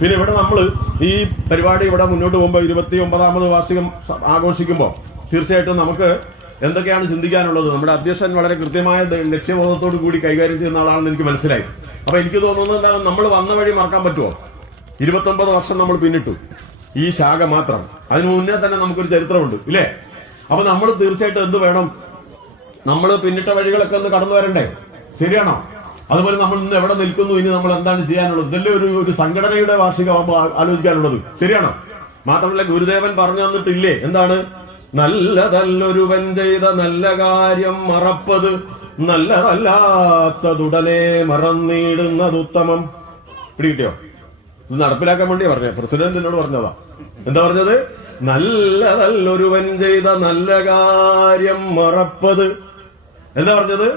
പിന്നെ ഇവിടെ നമ്മൾ ഈ പരിപാടി ഇവിടെ മുന്നോട്ട് പോകുമ്പോൾ ഇരുപത്തി ഒമ്പതാമത് വാർഷികം ആഘോഷിക്കുമ്പോൾ തീർച്ചയായിട്ടും നമുക്ക് എന്തൊക്കെയാണ് ചിന്തിക്കാനുള്ളത്? നമ്മുടെ അധ്യക്ഷൻ വളരെ കൃത്യമായ ലക്ഷ്യബോധത്തോട് കൂടി കൈകാര്യം ചെയ്യുന്ന ആളാണെന്ന് എനിക്ക് മനസ്സിലായി. അപ്പൊ എനിക്ക് തോന്നുന്നത് എന്താണ്? നമ്മൾ വന്ന വഴി മറക്കാൻ പറ്റുമോ? ഇരുപത്തൊമ്പത് വർഷം നമ്മൾ പിന്നിട്ടു. ഈ ശാഖ മാത്രം. അതിനു മുന്നേ തന്നെ നമുക്കൊരു ചരിത്രമുണ്ട് ഇല്ലേ? അപ്പൊ നമ്മൾ തീർച്ചയായിട്ടും എന്ത് വേണം? നമ്മൾ പിന്നിട്ട വഴികളൊക്കെ ഒന്ന് കടന്നു വരണ്ടേ? ശരിയാണോ? അതുപോലെ നമ്മൾ ഇന്ന് എവിടെ നിൽക്കുന്നു? ഇനി നമ്മൾ എന്താണ് ചെയ്യാനുള്ളത്? ഇതല്ലേ ഒരു ഒരു സംഘടനയുടെ വാർഷികമാകുമ്പോൾ ആലോചിക്കാനുള്ളത്. ശരിയാണോ? മാത്രമല്ല ഗുരുദേവൻ പറഞ്ഞു തന്നിട്ടില്ലേ? എന്താണ്? നല്ലതല്ലൊരുവൻ ചെയ്ത നല്ല കാര്യം മറപ്പത് നല്ലതല്ലാത്തതുടനെ മറന്നിടുന്നത് ഉത്തമം. പിടികിട്ടിയോ? ഇത് നടപ്പിലാക്കാൻ വേണ്ടി പറഞ്ഞ പ്രസിഡന്റ് എന്നോട് പറഞ്ഞതാ. എന്താ പറഞ്ഞത്? നല്ലതല്ലൊരുവൻ ചെയ്ത നല്ല കാര്യം മറപ്പത്. എന്താ പറഞ്ഞത്?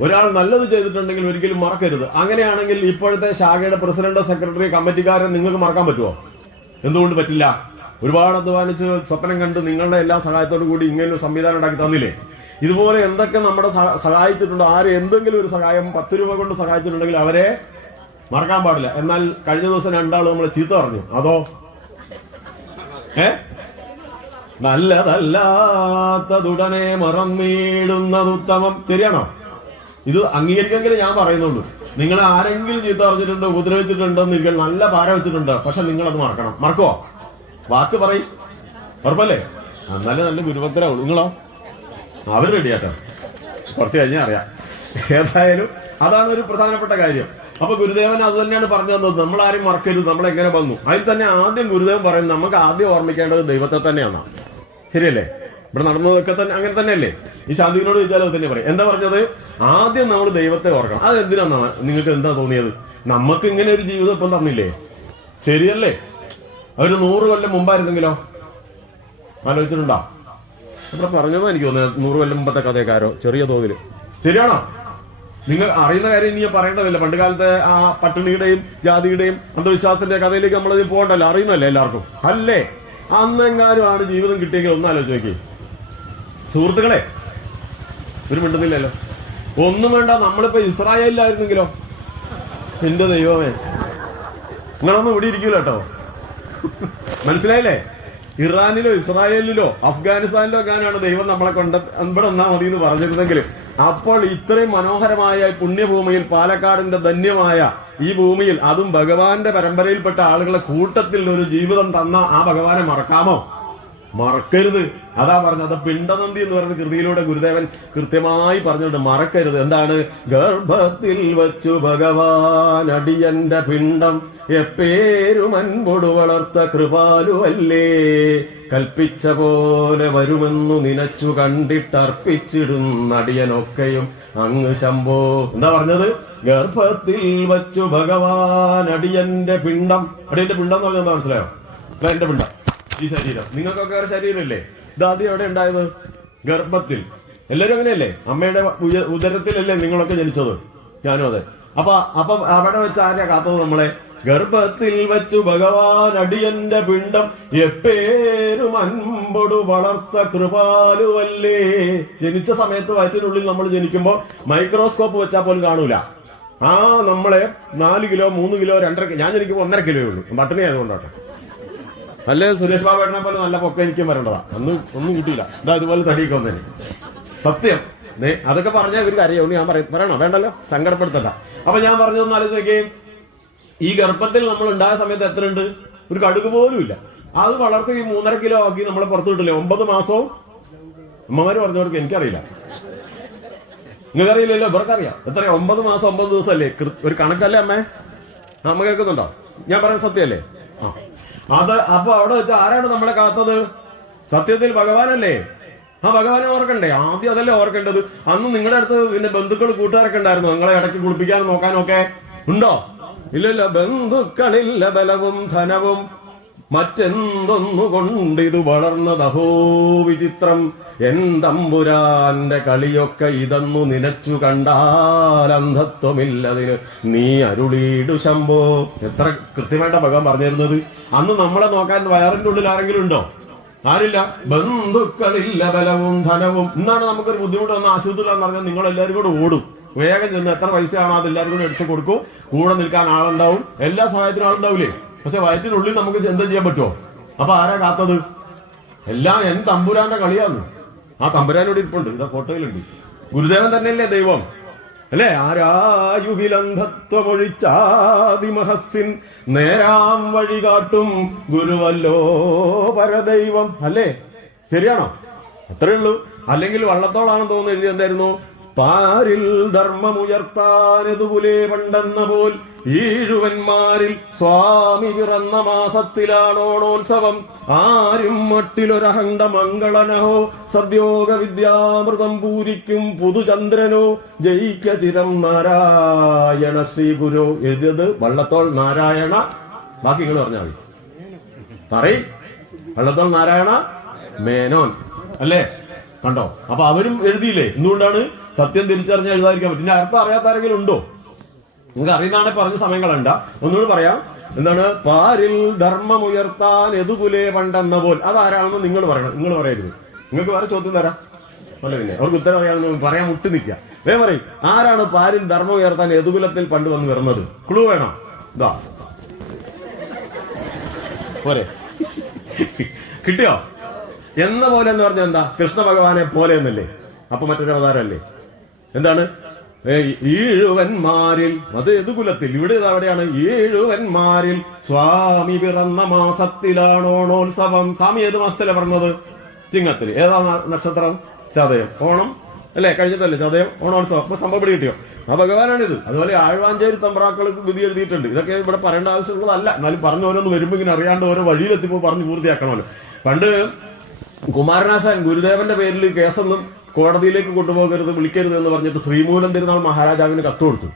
ഒരാൾ നല്ലത് ചെയ്തിട്ടുണ്ടെങ്കിൽ ഒരിക്കലും മറക്കരുത്. അങ്ങനെയാണെങ്കിൽ ഇപ്പോഴത്തെ ശാഖയുടെ പ്രസിഡന്റ് സെക്രട്ടറി കമ്മിറ്റിക്കാരൻ നിങ്ങൾക്ക് മറക്കാൻ പറ്റുമോ എന്തുകൊണ്ട് പറ്റില്ല? ഒരുപാട് അധ്വാനിച്ച് സ്വപ്നം കണ്ട് നിങ്ങളുടെ എല്ലാ സഹായത്തോടു കൂടി ഇങ്ങനെ ഒരു സംവിധാനം ഉണ്ടാക്കി തന്നില്ലേ? ഇതുപോലെ എന്തൊക്കെ നമ്മുടെ സഹ- സഹായിച്ചിട്ടുണ്ടോ? ആര് എന്തെങ്കിലും ഒരു സഹായം പത്ത് രൂപ കൊണ്ട് സഹായിച്ചിട്ടുണ്ടെങ്കിൽ അവരെ മറക്കാൻ പാടില്ല. എന്നാൽ കഴിഞ്ഞ ദിവസം രണ്ടാൾ നമ്മളെ ചീത്ത പറഞ്ഞു. അതോ? ഏ? നല്ലതല്ലാത്തതുടനെ മറന്നിടുന്നത് ഉത്തമം. ശരിയാണോ? ഇത് അംഗീകരിക്കെങ്കിലും ഞാൻ പറയുന്നുള്ളൂ. നിങ്ങൾ ആരെങ്കിലും ചീത്ത പറഞ്ഞിട്ടുണ്ടോ ഉപദ്രവിച്ചിട്ടുണ്ടോ നിങ്ങൾ നല്ല പാര വെച്ചിട്ടുണ്ട്. പക്ഷെ നിങ്ങൾ അത് മറക്കണം. മറക്കുവോ? വാക്ക് പറയും. ഉറപ്പല്ലേ? എന്നാലേ നല്ല ഗുരുഭക്തരാവുള്ളൂ നിങ്ങളോ? അവർ റെഡിയാട്ടോ കുറച്ച് കഴിഞ്ഞാൽ അറിയാം. ഏതായാലും അതാണ് ഒരു പ്രധാനപ്പെട്ട കാര്യം. അപ്പൊ ഗുരുദേവൻ അത് തന്നെയാണ് പറഞ്ഞു തന്നത്. നമ്മൾ ആരും മറക്കരുത്. നമ്മൾ എങ്ങനെ വന്നു അതിൽ തന്നെ ആദ്യം ഗുരുദേവൻ പറയുന്നത് നമുക്ക് ആദ്യം ഓർമ്മിക്കേണ്ടത് ദൈവത്തെ തന്നെയാണ് ശരിയല്ലേ? ഇവിടെ നടന്നതൊക്കെ തന്നെ അങ്ങനെ തന്നെയല്ലേ? ഈ ശാന്തിനോട് ചോദിച്ചാലും തന്നെ പറയും. എന്താ പറഞ്ഞത്? ആദ്യം നമ്മൾ ദൈവത്തെ ഓർക്കണം. അത് എന്തിനാണ് നിങ്ങൾക്ക് എന്താ തോന്നിയത്? നമുക്ക് ഇങ്ങനെ ഒരു ജീവിതം ഇപ്പം തന്നില്ലേ? ശരിയല്ലേ? ഒരു നൂറ് കൊല്ലം മുമ്പായിരുന്നെങ്കിലോ? ആലോചിച്ചിട്ടുണ്ടോ? ഇവിടെ പറഞ്ഞതോ എനിക്ക് തോന്നുന്നത്. നൂറ് കൊല്ലം മുമ്പത്തെ കഥയൊക്കാരോ? ചെറിയ തോതിൽ. ശരിയാണോ? നിങ്ങൾ അറിയുന്ന കാര്യം ഇനി പറയേണ്ടതില്ല. പണ്ട് കാലത്തെ ആ പട്ടിണിയുടെയും ജാതിയുടെയും അന്ധവിശ്വാസത്തിന്റെ കഥയിലേക്ക് നമ്മൾ പോകണ്ടല്ലോ. അറിയുന്നല്ലേ എല്ലാവർക്കും? അല്ലേ? അന്നെങ്ങാനും ആണ് ജീവിതം കിട്ടിയെങ്കിൽ ഒന്ന് ആലോചിച്ച് നോക്കി. സുഹൃത്തുക്കളെ ഒരു മിണ്ടുന്നില്ലല്ലോ ഒന്നും വേണ്ട നമ്മളിപ്പോ ഇസ്രായേലിലായിരുന്നെങ്കിലോ? എന്റെ ദൈവമേ. നിങ്ങളൊന്നും ഇവിടെ ഇരിക്കൂല കേട്ടോ. മനസ്സിലായില്ലേ? ഇറാനിലോ ഇസ്രായേലിലോ അഫ്ഗാനിസ്ഥാനിലോ ഒക്കെയാണ് ദൈവം നമ്മളെ കൊണ്ട ഇവിടെ ഒന്നാ മതി എന്ന് പറഞ്ഞിരുന്നെങ്കിൽ അപ്പോൾ ഇത്രയും മനോഹരമായ പുണ്യഭൂമിയിൽ പാലക്കാടിന്റെ ധന്യമായ ഈ ഭൂമിയിൽ അതും ഭഗവാന്റെ പരമ്പരയിൽപ്പെട്ട ആളുകളെ കൂട്ടത്തിൽ ഒരു ജീവിതം തന്ന ആ ഭഗവാനെ മറക്കാമോ? മറക്കരുത്. അതാ പറഞ്ഞത്. പിണ്ടനന്ദി എന്ന് പറയുന്ന കൃതിയിലൂടെ ഗുരുദേവൻ കൃത്യമായി പറഞ്ഞിട്ടുണ്ട്. മറക്കരുത്. എന്താണ്? ഗർഭത്തിൽ വച്ചു ഭഗവാൻ അടിയന്റെ പിണ്ടം. എപ്പേരും അൻപൊടു വളർത്ത കൃപാലുവല്ലേ. കൽപ്പിച്ച പോലെ വരുമെന്നു നിനച്ചു കണ്ടിട്ടർപ്പിച്ചിടുന്നടിയനൊക്കെയും അങ്ങ് ശംഭോ. എന്താ പറഞ്ഞത്? ഗർഭത്തിൽ വച്ചു ഭഗവാൻ അടിയന്റെ പിണ്ടം. അടിയന്റെ പിണ്ടം എന്ന് പറഞ്ഞാൽ മനസ്സിലായോ? അടിയന്റെ പിണ്ടം. ഈ ശരീരം. നിങ്ങൾക്കൊക്കെ ഒരു ശരീരമില്ലേ? ആദ്യം എവിടെ ഉണ്ടായത്? ഗർഭത്തിൽ. എല്ലാരും അങ്ങനെയല്ലേ? അമ്മയുടെ ഉദരത്തിലല്ലേ നിങ്ങളൊക്കെ ജനിച്ചത്? ഞാനും അതെ. അപ്പൊ അപ്പൊ അവിടെ വെച്ച് ആരെയാ കാത്തത് നമ്മളെ? ഗർഭത്തിൽ വെച്ചു ഭഗവാൻ അടിയന്റെ പിണ്ടം. എപ്പേരും അൻപൊടു വളർത്ത കൃപാലുവല്ലേ? ജനിച്ച സമയത്ത് വയറ്റിനുള്ളിൽ നമ്മൾ ജനിക്കുമ്പോ മൈക്രോസ്കോപ്പ് വെച്ചാൽ പോലും കാണൂല. ആ നമ്മളെ നാല് കിലോ മൂന്ന് കിലോ രണ്ടര ഞാൻ ജനിക്കുമ്പോൾ ഒന്നര കിലോ ഉള്ളൂ. പട്ടിണി ആയതുകൊണ്ടാട്ടെ അല്ലേ സുരേഷ് ബാബു എണ്ണ പോലെ നല്ല പൊക്ക എനിക്കും വരേണ്ടതാ. ഒന്നും ഒന്നും കിട്ടിയില്ല ഇതാ ഇതുപോലെ തടിയൊക്കെ വന്നേനെ സത്യം. അതൊക്കെ പറഞ്ഞാൽ ഇവർക്ക് അറിയാം. ഞാൻ പറയും പറയണോ? വേണ്ടല്ലോ? സങ്കടപ്പെടുത്തല്ല അപ്പൊ ഞാൻ പറഞ്ഞതൊന്ന് ആലോചിച്ച് ഈ ഗർഭത്തിൽ നമ്മൾ ഉണ്ടായ സമയത്ത് എത്ര ഉണ്ട്? ഒരു കടുക് പോലും ഇല്ല. അത് വളർത്തി ഈ മൂന്നര കിലോ ആക്കി നമ്മളെ പുറത്തു വിട്ടില്ലേ? ഒമ്പത് മാസവും? അമ്മമാര് പറഞ്ഞവർക്ക് എനിക്കറിയില്ല. നിങ്ങൾക്കറിയില്ലല്ലോ? ഇവർക്കറിയാം. എത്ര ഒമ്പത് മാസം ഒമ്പത് ദിവസം അല്ലേ ഒരു കണക്കല്ലേ അമ്മേ? അമ്മ കേൾക്കുന്നുണ്ടോ? ഞാൻ പറയുന്ന സത്യമല്ലേ ആ. അത് അപ്പൊ അവിടെ വെച്ച് ആരാണ് നമ്മളെ കാത്തത്? സത്യത്തിൽ ഭഗവാനല്ലേ? ആ ഭഗവാനെ ഓർക്കണ്ടേ? ആദ്യം അതല്ലേ ഓർക്കേണ്ടത്. അന്ന് നിങ്ങളുടെ അടുത്ത് പിന്നെ ബന്ധുക്കൾ കൂട്ടുകാരൊക്കെ ഉണ്ടായിരുന്നു. നിങ്ങളെ ഇടയ്ക്ക് കുളിപ്പിക്കാനും നോക്കാനൊക്കെ ഉണ്ടോ? ഇല്ലല്ല ബന്ധുക്കളില്ല ബലവും ധനവും. മറ്റെന്തൊന്നു കൊണ്ടിത് വളർന്നതഹോ വിചിത്രം. എന്തമ്പുരാന്റെ കളിയൊക്കെ ഇതെന്നു നിനച്ചു കണ്ടാൽ അന്ധത്വമില്ലതിന് നീ അരുളീടു ശംഭോ. എത്ര കൃത്യമായിട്ടാ ഭഗവാൻ പറഞ്ഞിരുന്നത്? അന്ന് നമ്മളെ നോക്കാൻ വയറിന്റെ ഉള്ളിൽ ആരെങ്കിലും ഉണ്ടോ? ആരില്ല. ബന്ധുക്കളില്ല ബലവും ധനവും. എന്നാണ് നമുക്കൊരു ബുദ്ധിമുട്ട് വന്ന ആശുപത്രിയിലാന്ന് പറഞ്ഞാൽ നിങ്ങൾ എല്ലാവരും കൂടെ ഓടും. വേഗം ചെന്ന് എത്ര പൈസയാണോ അത് എല്ലാവരും കൂടെ എടുത്തു കൊടുക്കും. കൂടെ നിൽക്കാൻ ആളുണ്ടാവും. എല്ലാ സഹായത്തിനും ആളുണ്ടാവില്ലേ? പക്ഷെ വയറ്റിനുള്ളിൽ നമുക്ക് എന്താ ചെയ്യാൻ പറ്റുമോ? അപ്പൊ ആരാ കാത്തത്? എല്ലാം എൻ തമ്പുരാന്റെ കളിയാണ്. ആ തമ്പുരാനോട് ഇരിപ്പുണ്ട്. ഇതാ ഫോട്ടോയിലുണ്ട്. ഗുരുദേവൻ തന്നെയല്ലേ ദൈവം? അല്ലേ? ആരായുഹിലന്ധത്വമൊഴിച്ചാതിമഹസിൻ നേരാം വഴി കാട്ടും ഗുരുവല്ലോ പരദൈവം. അല്ലേ? ശരിയാണോ? അത്രേ ഉള്ളൂ. അല്ലെങ്കിൽ വള്ളത്തോളാണെന്ന് തോന്നുന്നു എഴുതി എന്തായിരുന്നു? പാരിൽ ധർമ്മമുയർത്താനതുപുലേ പണ്ടെന്ന പോൽ ഈഴുവന്മാരിൽ സ്വാമി പിറന്ന മാസത്തിലാണോണോത്സവം ആരും മട്ടിലൊരഹണ്ട മംഗളനഹോ സദ്യോഗ വിദ്യാമൃതം പൂരിക്കും പുതുചന്ദ്രനോ. ജയിക്ക ചിരം നാരായണ ശ്രീ ഗുരു എഴുതിയത് വള്ളത്തോൾ നാരായണ. ബാക്കി നിങ്ങൾ പറഞ്ഞാൽ മതി. പറയ്. വള്ളത്തോൾ നാരായണ മേനോൻ. അല്ലേ? കണ്ടോ? അപ്പൊ അവരും എഴുതിയില്ലേ? എന്തുകൊണ്ടാണ്? സത്യം തിരിച്ചറിഞ്ഞ എഴുതാതിരിക്കാൻ പറ്റും. ഇനി അർത്ഥം അറിയാത്ത ആരെങ്കിലും ഉണ്ടോ? നിങ്ങൾക്ക് അറിയുന്നതാണെ പറഞ്ഞ സമയം കളണ്ട ഒന്നുകൂടി പറയാം. എന്താണ്? പാരിൽ ധർമ്മം ഉയർത്താൻ എതുകുലേ പണ്ടെന്ന പോൽ. അതാരാണെന്ന് നിങ്ങൾ പറയണം. നിങ്ങൾ പറയരുത്. നിങ്ങൾക്ക് വേറെ ചോദ്യം തരാം. അല്ല പിന്നെ അവർക്ക് ഉത്തരം അറിയാമെന്ന് പറയാൻ മുട്ടി നിൽക്കുക. വേ പറയും. ആരാണ് പാരിൽ ധർമ്മം ഉയർത്താൻ എതുകുലത്തിൽ പണ്ട് വന്ന് വരുന്നത്? ക്ലൂ വേണം? ഇതാ പോരെ. കിട്ടിയോ? എന്ന പോലെ എന്ന് പറഞ്ഞാൽ എന്താ? കൃഷ്ണ ഭഗവാനെ പോലെ എന്നല്ലേ? അപ്പൊ മറ്റൊരു അവതാരമല്ലേ? എന്താണ്? ഈഴുവന്മാരിൽ അത് ഏത് കുലത്തിൽ? ഇവിടെ അവിടെയാണ്? ഈഴുവന്മാരിൽ സ്വാമി പിറന്ന മാസത്തിലാണ് ഓണോത്സവം. സ്വാമി ഏത് മാസത്തിലാണ് പറഞ്ഞത് ചിങ്ങത്തിൽ. ഏതാ നക്ഷത്രം? ചതയം. ഓണം? അല്ലേ കഴിഞ്ഞിട്ടല്ലേ ചതയം? ഓണോത്സവം. അപ്പൊ സംഭവം പിടി കിട്ടിയോ? ആ ഭഗവാനാണിത്. അതുപോലെ ആഴ്വാഞ്ചേരി തമ്പ്രാക്കൾക്ക് വിധി എഴുതിയിട്ടുണ്ട്. ഇതൊക്കെ ഇവിടെ പറയേണ്ട ആവശ്യമുള്ളതല്ല. എന്നാലും പറഞ്ഞു ഓരോന്ന് വരുമ്പോൾ ഇങ്ങനെ അറിയാണ്ട് ഓരോ വഴിയിലെത്തിപ്പോ പറഞ്ഞു പൂർത്തിയാക്കണമല്ലോ. പണ്ട് കുമാരനാശാൻ ഗുരുദേവന്റെ പേരിൽ കേസൊന്നും കോടതിയിലേക്ക് കൊണ്ടുപോകരുത് വിളിക്കരുത് എന്ന് പറഞ്ഞിട്ട് ശ്രീമൂലം തിരുനാൾ മഹാരാജാവിന് കത്ത് കൊടുത്തു.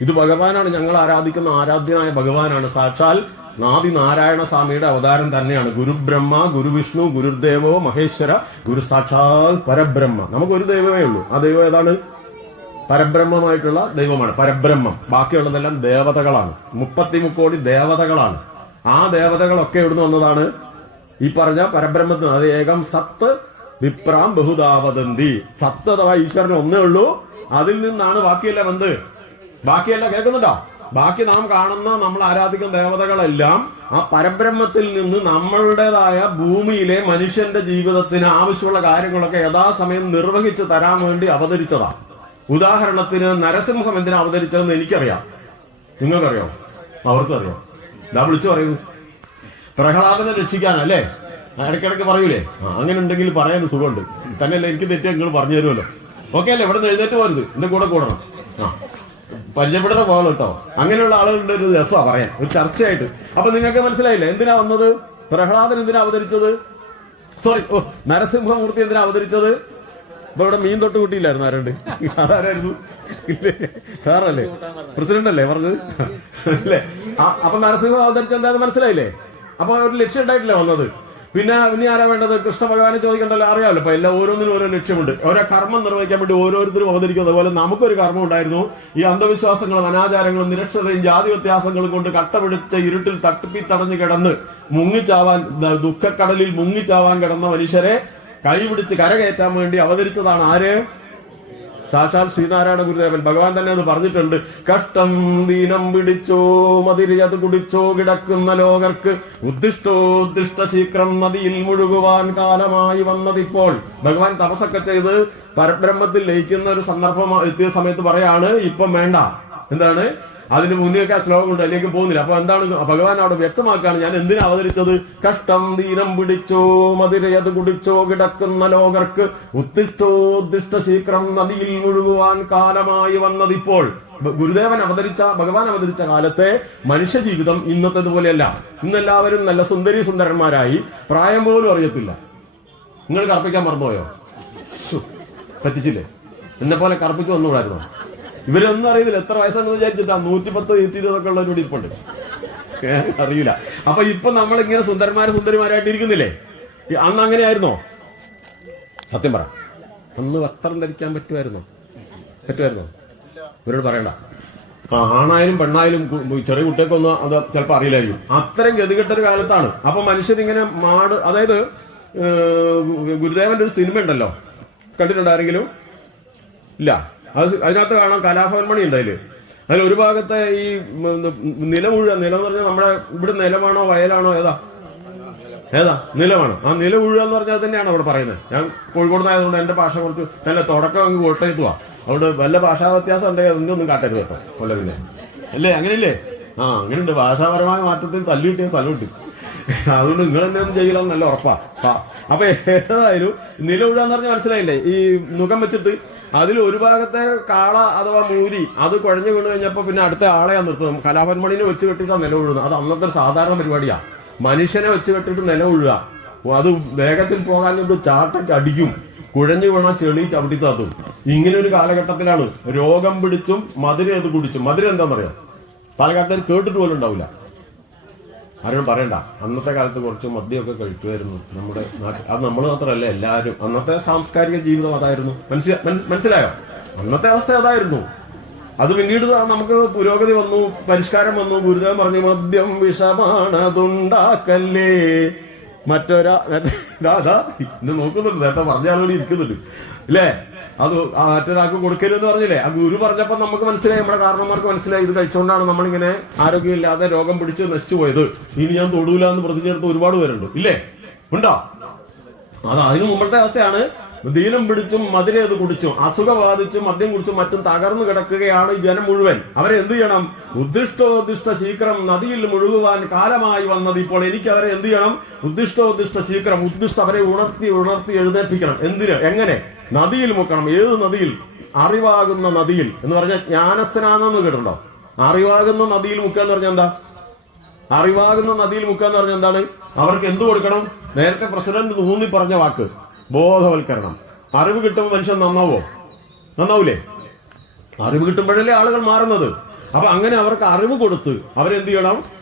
ഇത് ഭഗവാനാണ് ഞങ്ങൾ ആരാധിക്കുന്ന ആരാധ്യനായ ഭഗവാനാണ്. സാക്ഷാൽ നാദി നാരായണ സ്വാമിയുടെ അവതാരം തന്നെയാണ്. ഗുരുബ്രഹ്മ ഗുരുവിഷ്ണു ഗുരുദേവോ മഹേശ്വര ഗുരു സാക്ഷാൽ പരബ്രഹ്മ. നമുക്ക് ഒരു ദൈവമേ ഉള്ളൂ. ആ ദൈവം ഏതാണ്? പരബ്രഹ്മമായിട്ടുള്ള ദൈവമാണ്. പരബ്രഹ്മം. ബാക്കിയുള്ളതെല്ലാം ദേവതകളാണ്. മുപ്പത്തി മുക്കോടി ദേവതകളാണ്. ആ ദേവതകളൊക്കെ എവിടുന്ന് വന്നതാണ്? ഈ പറഞ്ഞ പരബ്രഹ്മത്തിന്. അത് ഏകം സത്ത് വിപ്രാം ബഹുദാവതന്തി സത്ത് അഥവാ ഈശ്വരന് ഒന്നേ ഉള്ളൂ. അതിൽ നിന്നാണ് ബാക്കിയെല്ലാം എന്ത്? ബാക്കിയെല്ലാം കേൾക്കുന്നുണ്ടോ? ബാക്കി നാം കാണുന്ന നമ്മൾ ആരാധിക്കുന്ന ദേവതകളെല്ലാം ആ പരബ്രഹ്മത്തിൽ നിന്ന് നമ്മളുടേതായ ഭൂമിയിലെ മനുഷ്യന്റെ ജീവിതത്തിന് ആവശ്യമുള്ള കാര്യങ്ങളൊക്കെ യഥാസമയം നിർവഹിച്ചു തരാൻ വേണ്ടി അവതരിച്ചതാ. ഉദാഹരണത്തിന് നരസിംഹം എന്തിനാ അവതരിച്ചതെന്ന് എനിക്കറിയാം. നിങ്ങൾക്കറിയോ? അവർക്കറിയോ? ഞാൻ വിളിച്ചു പറയുന്നു പ്രഹ്ലാദനെ രക്ഷിക്കാനല്ലേ? ഇടയ്ക്കിടയ്ക്ക് പറയൂലേ? അങ്ങനെ ഉണ്ടെങ്കിൽ പറയാൻ സുഖമുണ്ട്. തന്നെയല്ല എനിക്ക് തെറ്റ് നിങ്ങൾ പറഞ്ഞു തരുമല്ലോ. ഓക്കെ അല്ലേ? ഇവിടെ എഴുന്നേറ്റ് പോരുത്. എന്റെ കൂടെ കൂടണം. ആ പരിചയപ്പെടുന്ന പോകണം കേട്ടോ. അങ്ങനെയുള്ള ആളുകളുടെ ഒരു രസമാണ് പറയാൻ. ഒരു ചർച്ചയായിട്ട്. അപ്പൊ നിങ്ങൾക്ക് മനസ്സിലായില്ലേ? എന്തിനാ വന്നത്? പ്രഹ്ലാദൻ എന്തിനാ അവതരിച്ചത്? സോറി ഓ നരസിംഹമൂർത്തി എന്തിനാ അവതരിച്ചത്? ഇപ്പൊ ഇവിടെ മീൻ തൊട്ട് കൂട്ടിയില്ലായിരുന്നു ആരുണ്ട്? അതാരായിരുന്നു സാറല്ലേ? പ്രസിഡന്റ് അല്ലേ പറഞ്ഞത്? അല്ലേ? അപ്പൊ നരസിംഹം അവതരിച്ച എന്താന്ന് മനസ്സിലായില്ലേ? അപ്പൊ ഒരു ലക്ഷ്യം ഉണ്ടായിട്ടില്ലേ വന്നത്? പിന്നെ ഇനി ആരാ വേണ്ടത്? കൃഷ്ണ ഭഗവാനെ ചോദിക്കണ്ടല്ലോ. അറിയാമല്ലോ അപ്പൊ എല്ലാ ഓരോന്നിനും ഓരോ ലക്ഷ്യമുണ്ട്. ഓരോ കർമ്മം നിർവഹിക്കാൻ വേണ്ടി ഓരോരുത്തരും അവതരിക്കുന്നത് അതുപോലെ നമുക്കൊരു കർമ്മം ഉണ്ടായിരുന്നു. ഈ അന്ധവിശ്വാസങ്ങളും അനാചാരങ്ങളും നിരക്ഷതയും ജാതി വ്യത്യാസങ്ങളും കൊണ്ട് കട്ടപിടിച്ച ഇരുട്ടിൽ തട്ടിപ്പി തടഞ്ഞു കിടന്ന് മുങ്ങിച്ചാവാൻ ദുഃഖക്കടലിൽ മുങ്ങിച്ചാവാൻ കിടന്ന മനുഷ്യരെ കൈപിടിച്ച് കരകയറ്റാൻ വേണ്ടി അവതരിച്ചതാണ് ആര്? സാക്ഷാൽ ശ്രീനാരായണ ഗുരുദേവൻ ഭഗവാൻ തന്നെ അത് പറഞ്ഞിട്ടുണ്ട്. കഷ്ടം ദീനം പിടിച്ചോ മതിരി അത് കുടിച്ചോ കിടക്കുന്ന ലോകർക്ക് ഉദ്ദിഷ്ടോദ്ദിഷ്ട ശീക്രം നദിയിൽ മുഴുകുവാൻ കാലമായി വന്നതിപ്പോൾ. ഭഗവാൻ തപസ്സൊക്കെ ചെയ്ത് പരബ്രഹ്മത്തിൽ ലയിക്കുന്ന ഒരു സന്ദർഭം എത്തിയ സമയത്ത് പറയാണ് ഇപ്പം വേണ്ട. എന്താണ്? അതിന് ശ്ലോകം കൊണ്ട് അതിലേക്ക് പോകുന്നില്ല. അപ്പൊ എന്താണ് ഭഗവാൻ അവിടെ വ്യക്തമാക്കുകയാണ് ഞാൻ എന്തിനാ അവതരിച്ചത്? കഷ്ടം ദീനം പിടിച്ചോ മതിരയത് കുടിച്ചോ കിടക്കുന്ന ലോകർക്ക് ഉത്തിഷ്ടോദ്ദിഷ്ട ശീക്രം നദിയിൽ മുഴുകുവാൻ കാലമായി വന്നതിപ്പോൾ. ഗുരുദേവൻ അവതരിച്ച ഭഗവാൻ അവതരിച്ച കാലത്തെ മനുഷ്യ ജീവിതം ഇന്നത്തേതുപോലെയല്ല. ഇന്നെല്ലാവരും നല്ല സുന്ദരി സുന്ദരന്മാരായി. പ്രായം പോലും അറിയത്തില്ല. നിങ്ങൾ കർപ്പിക്കാൻ മറന്നുപോയോ? പറ്റിച്ചില്ലേ? എന്നെ പോലെ കറുപ്പിച്ച് വന്നുകൂടായിരുന്നോ? ഇവരൊന്നും അറിയില്ല എത്ര വയസ്സാണെന്ന് വിചാരിച്ചിട്ടാ നൂറ്റിപ്പത്ത് നൂറ്റി ഇരുപതൊക്കെ ഉള്ളവരോട് ഇരിപ്പുണ്ട്. ഇപ്പുണ്ട് അറിയില്ല. അപ്പൊ ഇപ്പൊ നമ്മൾ ഇങ്ങനെ സുന്ദരന്മാരും സുന്ദരിമാരായിട്ട് ഇരിക്കുന്നില്ലേ? അന്ന് അങ്ങനെയായിരുന്നോ? സത്യം പറ. അന്ന് വസ്ത്രം ധരിക്കാൻ പറ്റുമായിരുന്നോ? പറ്റുമായിരുന്നോ? ഇവരോട് പറയണ്ട. ആണായാലും പെണ്ണായാലും ചെറിയ കുട്ടികൾക്കൊന്നും അത് ചിലപ്പോൾ അറിയില്ലായിരിക്കും. അത്രയും ഗതികെട്ടൊരു കാലത്താണ്. അപ്പൊ മനുഷ്യരിങ്ങനെ മാട് അതായത് ഗുരുദേവന്റെ ഒരു സിനിമ ഉണ്ടല്ലോ കണ്ടിട്ടുണ്ടോ ആരെങ്കിലും? ഇല്ല. അത് അതിനകത്ത് കാണാം കലാഭവൻ മണി ഉണ്ടായിൽ. അതിൽ ഒരു ഭാഗത്തെ ഈ നില മുഴുവൻ നിലം എന്ന് പറഞ്ഞാൽ നമ്മുടെ ഇവിടെ നിലമാണോ വയലാണോ ഏതാ? ഏതാ? നിലമാണ്. ആ നില മുഴുവൻ എന്ന് പറഞ്ഞാൽ തന്നെയാണ് അവിടെ പറയുന്നത്. ഞാൻ കോഴിക്കോട് ആയതുകൊണ്ട് എന്റെ ഭാഷ കുറച്ച് നല്ല തുടക്കം അങ്ങ് കോട്ടയത്തുവാ. അവിടെ വല്ല ഭാഷാ വ്യത്യാസം ഉണ്ടെങ്കിൽ അതിന്റെ ഒന്നും കാട്ടരുത് കേട്ടോ കൊല്ലത്തിന്. അല്ലേ? അങ്ങനെയല്ലേ? ആ അങ്ങനെയുണ്ട്. ഭാഷാപരമായ മാറ്റത്തിൽ തല്ലിട്ടിയ തല്ലുകിട്ടി അതുകൊണ്ട് നിങ്ങൾ തന്നെ ഒന്നും ചെയ്യില്ല നല്ല ഉറപ്പാ. അപ്പൊ ഏതായാലും നില എന്ന് പറഞ്ഞാൽ മനസ്സിലായില്ലേ? ഈ മുഖം വെച്ചിട്ട് അതിൽ ഒരു ഭാഗത്തെ കാള അഥവാ മൂരി അത് കുഴഞ്ഞു വീണ് കഴിഞ്ഞപ്പോ പിന്നെ അടുത്ത ആളെയാ നിർത്തുന്നത് കലാപന്മണിനെ വെച്ച് കെട്ടിട്ടാ നില വീഴുന്നത് അത് അന്നത്തെ സാധാരണ പരിപാടിയാ. മനുഷ്യനെ വെച്ച് കെട്ടിട്ട് നില വീഴുക അത് വേഗത്തിൽ പോകാൻ കൊണ്ട് ചാട്ടയ്ക്ക് അടിക്കും. കുഴഞ്ഞു വീണ ചെളി ചവിട്ടി താത്തും. ഇങ്ങനെ ഒരു കാലഘട്ടത്തിലാണ് രോഗം പിടിച്ചും മധുര അത് കുടിച്ചും. മധുര എന്താണെന്നറിയാം പാലക്കാട്ടുകാർ കേട്ടിട്ട് പോലും ഉണ്ടാവില്ല. ആരും പറയണ്ട. അന്നത്തെ കാലത്ത് കുറച്ച് മദ്യമൊക്കെ കഴിക്കുമായിരുന്നു നമ്മുടെ നാട്ടിൽ. അത് നമ്മൾ മാത്രമല്ല എല്ലാവരും. അന്നത്തെ സാംസ്കാരിക ജീവിതം അതായിരുന്നു. മനസ്സിലാ മനസ്സിലായോ? അന്നത്തെ അവസ്ഥ അതായിരുന്നു. അത് പിന്നീട് നമുക്ക് പുരോഗതി വന്നു പരിഷ്കാരം വന്നു. ഗുരുദേവൻ പറഞ്ഞു മദ്യം വിഷമാണ് അതുണ്ടാക്കല്ലേ മറ്റൊരാ ഇന്ന് നോക്കുന്നുണ്ട്. നേരത്തെ പറഞ്ഞ ആളുകൾ ഇരിക്കുന്നുണ്ട്. ഇല്ലേ? അത് മറ്റൊരാൾക്ക് കൊടുക്കരുതെന്ന് പറഞ്ഞില്ലേ? ആ ഗുരു പറഞ്ഞപ്പോ നമുക്ക് മനസ്സിലായി. നമ്മുടെ കാരണന്മാർക്ക് മനസ്സിലായി. ഇത് കഴിച്ചുകൊണ്ടാണ് നമ്മളിങ്ങനെ ആരോഗ്യമില്ലാതെ രോഗം പിടിച്ച് നശിച്ചു പോയത്. ഇനി ഞാൻ തൊടൂല എന്ന് പ്രതിജ്ഞയെടുത്ത് ഒരുപാട് പേരുണ്ട്. ഇല്ലേ? ഉണ്ടോ? അത് അതിന് മുമ്പത്തെ അവസ്ഥയാണ്. ദീനം പിടിച്ചും മധുര അത് കുടിച്ചും അസുഖ ബാധിച്ചും മദ്യം കുടിച്ചും മറ്റും തകർന്നു കിടക്കുകയാണ് ഈ ജനം മുഴുവൻ. അവരെ എന്ത് ചെയ്യണം? ഉദ്ദിഷ്ടോദ്ദിഷ്ട ശീക്രം നദിയിൽ മുഴുകുവാൻ കാലമായി വന്നത് ഇപ്പോൾ എനിക്ക് അവരെ എന്ത് ചെയ്യണം? ഉദ്ദിഷ്ടോദ്ദിഷ്ട ശീക്രം ഉദ്ദിഷ്ട അവരെ ഉണർത്തി ഉണർത്തി എഴുന്നേൽപ്പിക്കണം. എന്തിന്? എങ്ങനെ? നദിയിൽ മുക്കണം. ഏത് നദിയിൽ? അറിവാകുന്ന നദിയിൽ. എന്ന് പറഞ്ഞാൽ ജ്ഞാനസ്നാനം കേട്ടിട്ടുണ്ടോ? അറിവാകുന്ന നദിയിൽ മുക്കുക എന്ന് പറഞ്ഞാൽ എന്താ? അറിവാകുന്ന നദിയിൽ മുക്കുക എന്ന് പറഞ്ഞാൽ എന്താണ്? അവർക്ക് എന്ത് കൊടുക്കണം? നേരത്തെ പ്രസിഡന്റ് ഊന്നി പറഞ്ഞ വാക്ക് ബോധവൽക്കരണം. അറിവ് കിട്ടുമ്പോൾ മനുഷ്യൻ നന്നാവോ? നന്നാവൂലേ? അറിവ് കിട്ടുമ്പോഴല്ലേ ആളുകൾ മാറുന്നത്. അപ്പൊ അങ്ങനെ അവർക്ക് അറിവ് കൊടുത്ത് അവരെന്ത് ചെയ്യണം?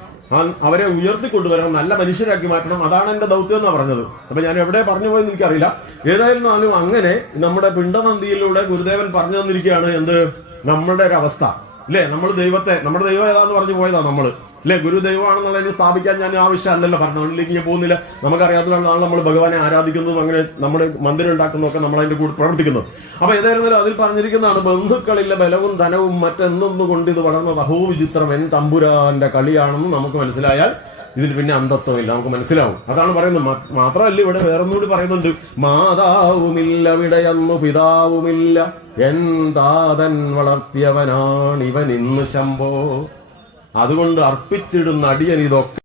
അവരെ ഉയർത്തി കൊണ്ടുവരണം നല്ല മനുഷ്യരാക്കി മാറ്റണം. അതാണ് എന്റെ ദൗത്യം എന്ന് പറഞ്ഞത്. അപ്പൊ ഞാൻ എവിടെ പറഞ്ഞു പോയെന്ന് എനിക്കറിയില്ല. ഏതായിരുന്നാലും അങ്ങനെ നമ്മുടെ പിണ്ടനന്ദിയിലൂടെ ഗുരുദേവൻ പറഞ്ഞു തന്നിരിക്കുകയാണ് എന്ത്? നമ്മുടെ ഒരു അവസ്ഥ. ഇല്ലേ നമ്മൾ ദൈവത്തെ നമ്മുടെ ദൈവം ഏതാന്ന് പറഞ്ഞു പോയതാ നമ്മൾ അല്ലെ ഗുരു ദൈവമാണെന്നുള്ളതിനെ സ്ഥാപിക്കാൻ ഞാൻ ആവശ്യമല്ലല്ലോ ഭരണങ്ങളിലേക്ക് ഞാൻ പോകുന്നില്ല. നമുക്കറിയാത്തതാണ് നമ്മൾ ഭഗവാനെ ആരാധിക്കുന്നു അങ്ങനെ നമ്മുടെ മന്ദിരം ഉണ്ടാക്കുന്നതൊക്കെ നമ്മൾ അതിന്റെ കൂടെ പ്രവർത്തിക്കുന്നു. അപ്പൊ ഏതായിരുന്നാലും അതിൽ പറഞ്ഞിരിക്കുന്നതാണ് ബന്ധുക്കളിലെ ബലവും ധനവും മറ്റെന്നൊന്നുകൊണ്ട് ഇത് വളർന്നത് അഹോ വിചിത്രം എൻ തമ്പുരാന്റെ കളിയാണെന്ന് നമുക്ക് മനസ്സിലായാൽ ഇതിന് പിന്നെ അന്ധത്വമില്ല നമുക്ക് മനസ്സിലാവും. അതാണ് പറയുന്നത്. മാത്രമല്ല ഇവിടെ വേറൊന്നുകൂടി പറയുന്നുണ്ട്. മാതാവുമില്ല വിടയന്നു പിതാവുമില്ല. എൻ താതൻ വളർത്തിയവനാണ് ഇവൻ ഇന്ന് ശംഭോ. അതുകൊണ്ട് അർപ്പിച്ചിടുന്ന അടിയൻ ഇതൊക്കെ